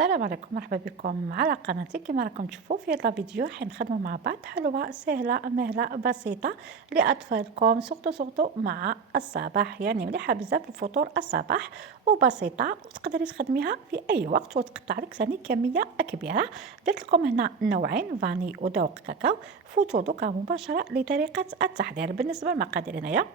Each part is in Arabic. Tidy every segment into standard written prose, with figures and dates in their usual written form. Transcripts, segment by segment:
السلام عليكم، مرحبا بكم على قناتي. كما راكم تشوفوا في هذا الفيديو حنخدموا مع بعض حلوة سهلة مهلة بسيطة لأطفالكم، سورتو مع الصباح، يعني مليحة بزاف لفطور الصباح وبسيطة وتقدري تخدميها في أي وقت وتقطع لك ثاني كمية كبيرة. درت لكم هنا نوعين فاني وذوق كاكاو. فوتوا دوكا مباشرة لطريقة التحضير. بالنسبة للمقادير هنايا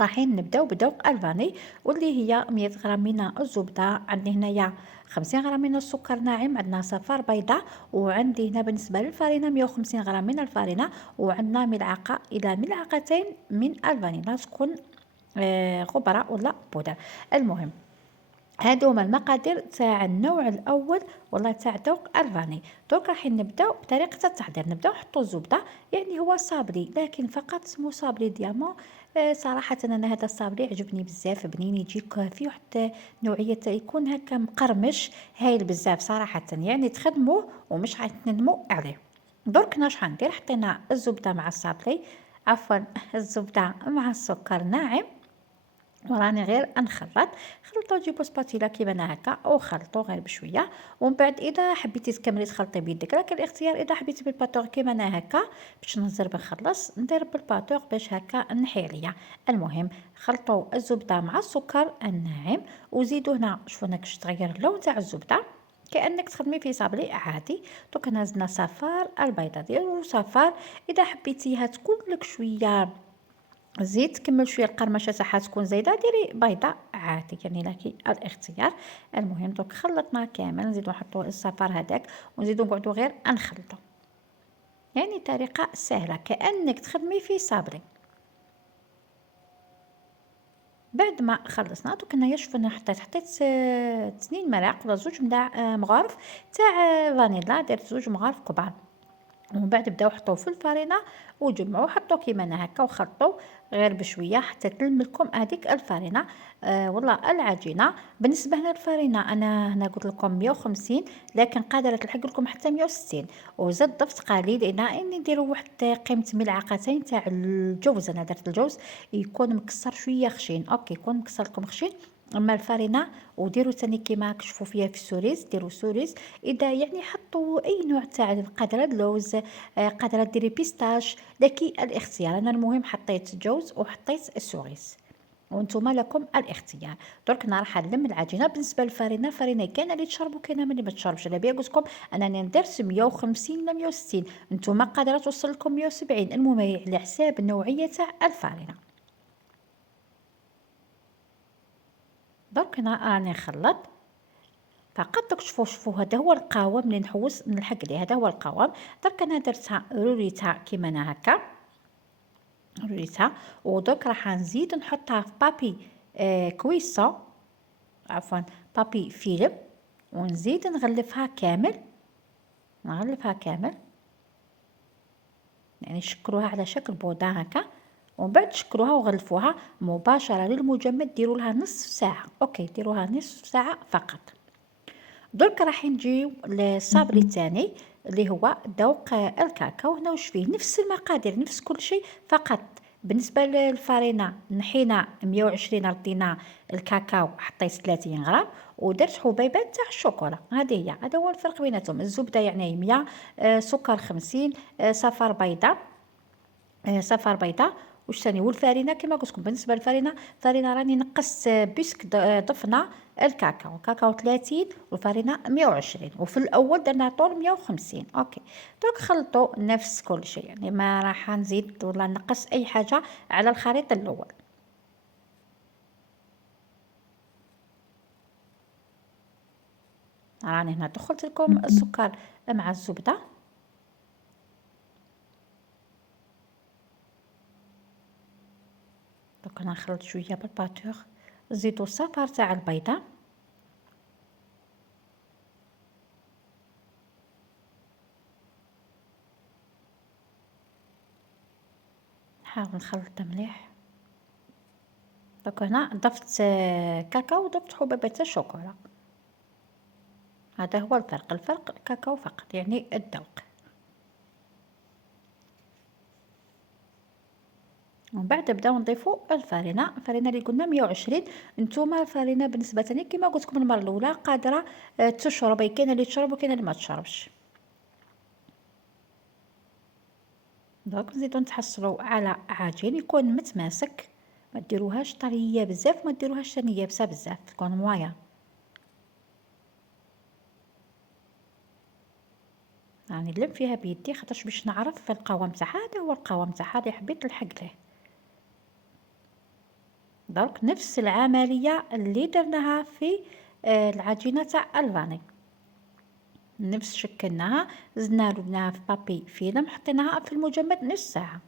رايحين نبداو بذوق الفاني واللي هي 100 غرام من الزبده، عندي هنايا 50 غرام من السكر ناعم، عندنا صفار بيضاء، وعندي هنا بالنسبه للفرينه 150 غرام من الفرينه، وعندنا ملعقه الى ملعقتين من الفانيلا تكون غبره ولا بودر. المهم هادو هما المقادير تاع النوع الاول والله تاع ذوق الفاني. دوك راح نبداو بطريقه التحضير. نبداو نحطو الزبده، يعني هو صابلي لكن فقط اسمه صابلي ديامون. صراحه انا هذا الصابلي عجبني بزاف، بنين يجيك فيه واحد نوعيه يكون هكا مقرمش هايل بزاف صراحه، يعني تخدموه ومش غتندموا عليه. درك انا شحال ندير، حطينا الزبده مع الصابلي، عفوا الزبده مع السكر ناعم، وراني غير نخلط. خلطوا جيبوا سباتيلا كيما انا هكا وخلطوا غير بشويه. ومن بعد اذا حبيتي تكملي تخلطي بيدك راك الاختيار، اذا حبيتي بالباتور كيما انا هكا باش نهزر بنخلص ندير بالباتور باش هكا نحي عليا. المهم خلطوا الزبده مع السكر الناعم وزيدوا هنا، شوفوا هنا كيفاش تغير اللون تاع الزبده كانك تخدمي في صابلي عادي. دوك نزلنا صفار البيضه ديالو صفار، اذا حبيتيها تكون لك شويه زيت كمل شويه القرمشه تاعها تكون زايده ديري بيضه عادي، يعني لك الاختيار. المهم دوك خلطنا كامل، نزيدو نحطو الصفار هذاك ونزيدو نقعدو غير نخلطو، يعني طريقه سهله كانك تخدمي في صابري. بعد ما خلصنا دوك هنايا شوفوا انا حطيت 2 ملاعق ولا 2 مغارف تاع فانيلا، درت 2 مغارف كبار. ومن بعد بداو حطوه في الفرينه وجمعوه حطوه كيما انا هكا وخلطوه غير بشويه حتى تلم لكم هذيك الفرينه. والله العجينه بالنسبه هنا الفرينه انا هنا قلت لكم 150، لكن قادره تلحق لكم حتى 160. وزاد ضفت قليل اني نديروا واحد قيمه ملعقتين تاع الجوز، انا درت الجوز يكون مكسر شويه خشين، اوكي يكون مكسر لكم خشين. اما الفرينه وديروا ثاني كيما تشوفوا فيها في السوريز، ديروا سوريز. اذا يعني حطوا اي نوع تاع قادره اللوز، قادره ديري بيستاش، لكي الاختيار. انا المهم حطيت جوز وحطيت السوريز وانتم لكم الاختيار. درك انا راح نلم العجينه. بالنسبه للفرينه، الفرينه كاينه اللي تشرب وكاينه اللي ما تشربش. على بالي قلت لكم انني ندير 150 ولا 160، انتم قادره توصل لكم 170، المهم على حساب النوعيه تاع الفرينه. درك انا راني نخلط فقط. دوك شوفوا هذا هو القوام اللي نحوس نلحق ليه، هذا هو القوام. درك انا درتها روريتها كيما انا هكا روريتها. ودرك راح نزيد نحطها في بابي كويسون، عفوا بابي فيلم، ونزيد نغلفها كامل، نغلفها كامل، يعني شكروها على شكل بودا هكا. ومن بعد شكروها وغلفوها مباشره للمجمد، ديروا لها نصف ساعه، اوكي ديروها نصف ساعه فقط. درك راح نجيو للصابري الثاني اللي هو ذوق الكاكاو. هنا وش فيه نفس المقادير نفس كل شيء، فقط بالنسبه للفرينه نحينا 120، ردينا الكاكاو حطيت 30 غرام ودرت حبيبات تاع الشوكولا. هذه هي، هذا هو الفرق بيناتهم. الزبده يعني 100، سكر 50، صفار بيضاء، صفار بيضاء. واش ثاني؟ والفرينه كما قلت لكم بالنسبه للفرينه، فرينه راني نقصت بيسك ضفنا الكاكاو، كاكاو 30 والفرينه 120، وفي الاول درنا طول 150. اوكي دوك خلطوا نفس كل شيء، يعني ما راح نزيد ولا نقص اي حاجه على الخليط الاول. راني هنا دخلت لكم السكر مع الزبده. دوك انا نخلط شويه بالباتور. زيدوا الصفار تاع البيضه، نحاول نخلط مليح. دوك هنا ضفت كاكاو وضفت حبيبات الشوكولا. هذا هو الفرق، الفرق الكاكاو فقط يعني الذوق. ومن بعد نبداو نضيفو الفرينه اللي قلنا 120. نتوما الفرينه بالنسبه تاني كما قلت لكم المره الاولى قادره تشرب، كاينه اللي تشرب وكاينه اللي ما تشربش. دونك نزيدو نتحصلوا على عجين يكون متماسك، ما ديروهاش طريه بزاف ما ديروهاش ثاني يابسه بزاف، تكون موايا. يعني نلم فيها بيدي خاطرش باش نعرف في القوام تاعها. هذا هو القوام تاعها اللي حبيت نلحق ليه. دونك نفس العمليه اللي درناها في العجينه تاع الفاني، نفس شكلناها، زدنا لبناها في بابي فيلم، حطيناها في المجمد نص ساعه.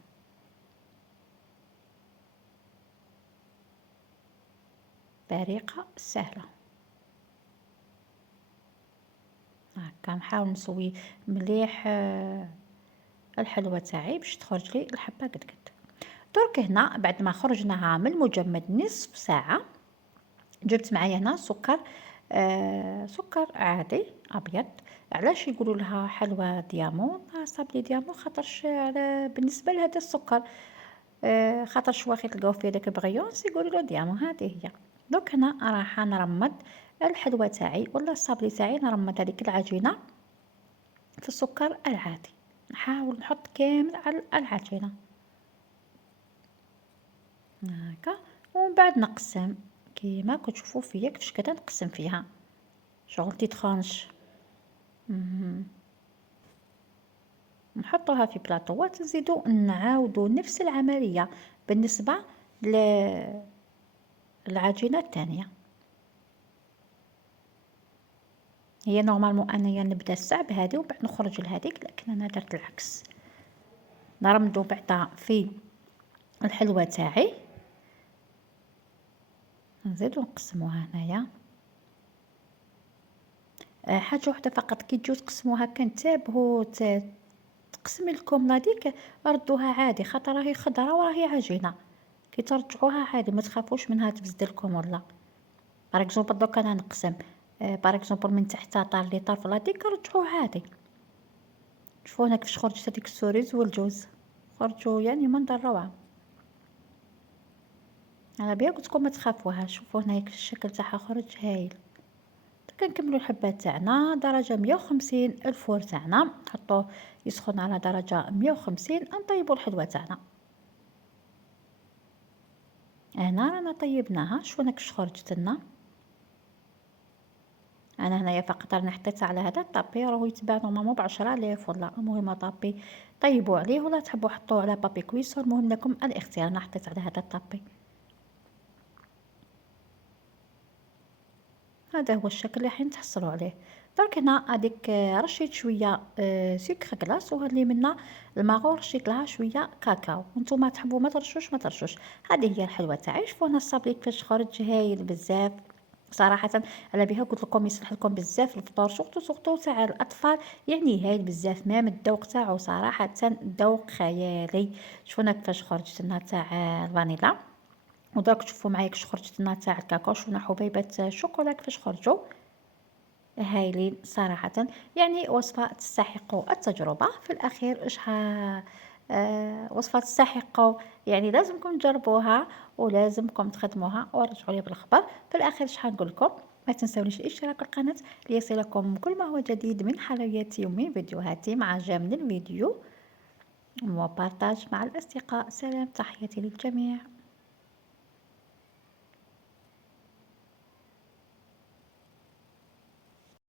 طريقه سهله. هكا نحاول نسوي مليح الحلوه تاعي باش تخرج لي الحبه قد قد. درك هنا بعد ما خرجناها من المجمد نصف ساعه، جبت معايا هنا سكر، سكر عادي ابيض. علاش يقولوا لها حلوى ديامون صابلي ديامون؟ خاطرش على بالنسبه لهذا السكر، خاطرش واخا تلقاو فيه داك بغيونس يقولوا له ديامون. هذه هي. دوك هنا راح نرمد الحلوى تاعي ولا الصابلي تاعي، نرمد هذيك العجينه في السكر العادي، نحاول نحط كامل على العجينه هكا، ومن بعد نقسم كيما كتشوفوا فيا كيفاش كذا نقسم فيها شغل تيتخانش. نحطوها في بلاطوات، نزيدو نعاودو نفس العمليه بالنسبه للعجينه الثانيه. هي نورمالمون انايا نبدا الصعب هذه وبعد نخرج لهذيك، لكن انا درت العكس. نرمدو بعدا في الحلوى تاعي، نزيدو نقسموها هنايا. حاجه وحده فقط، كي تجيو تقسموها كنتبهوا تقسمي لكم هذيك ردوها عادي، خاطر راهي خضره وراهي عجينه. كي ترجعوها عادي ما تخافوش منها تفسد لكم ولا. باغ اكزومبل دوكا انا نقسم باغ اكزومبل من تحت طار لي طرف هذيك رجعوه عادي. شوفوا هنا كيفاش خرجت هذيك السوريز والجوز، خرجوا يعني منظر روعه. انا بيا قلت لكم ما تخافوها. شوفوا هنا كيفاش الشكل تاعها خرج هايل. كنكملوا الحبات تاعنا درجه 150. الفور تاعنا نحطوه يسخن على درجه 150. نطيبوا الحلوه تاعنا. هنا رانا طيبناها. شوفوا هنا كيفاش خرجت لنا. انا هنايا فقط راني حطيتها على هذا الطابي، راهو يتباع نورمالمون ب10 آلاف ولا. المهم طابي طيبوا عليه ولا تحبوا حطوه على بابي كويسور، المهم لكم الاختيار. انا حطيت على هذا الطابي. هذا هو الشكل اللي حين تحصلوا عليه. درك هنا هذيك رشيت شويه سكر كلاص، وهذه منا الماغور رشيت لها شويه كاكاو. وانتم تحبوا ما ترشوش ما ترشوش. هذه هي الحلوه تاعي. شوفوا هنا الصابلي كيفاش خرج هايل بزاف صراحه. على بها قلت لكم يصلح لكم بزاف الفطور، سورتو تاع الاطفال، يعني هايل بزاف. مام الذوق تاعو صراحه ذوق خيالي. شوفوا هنا كيفاش خرجت لنا تاع الفانيلا. ودرك تشوفوا معايا كيفاش خرجت لنا تاع الكاكاو. شوفوا حبيبات الشوكولا كيفاش خرجوا هايلين صراحه. يعني وصفه تستحق التجربه. في الاخير وصفه تستحق، يعني لازمكم تجربوها ولازمكم تخدموها ورجعوا لي بالخبر. في الاخير اش حنقول لكم؟ ما تنسونيش الاشتراك في القناه ليصلكم كل ما هو جديد من حلوياتي ومن فيديوهاتي. مع جمال الفيديو وبارطاج مع الاصدقاء. سلام، تحياتي للجميع.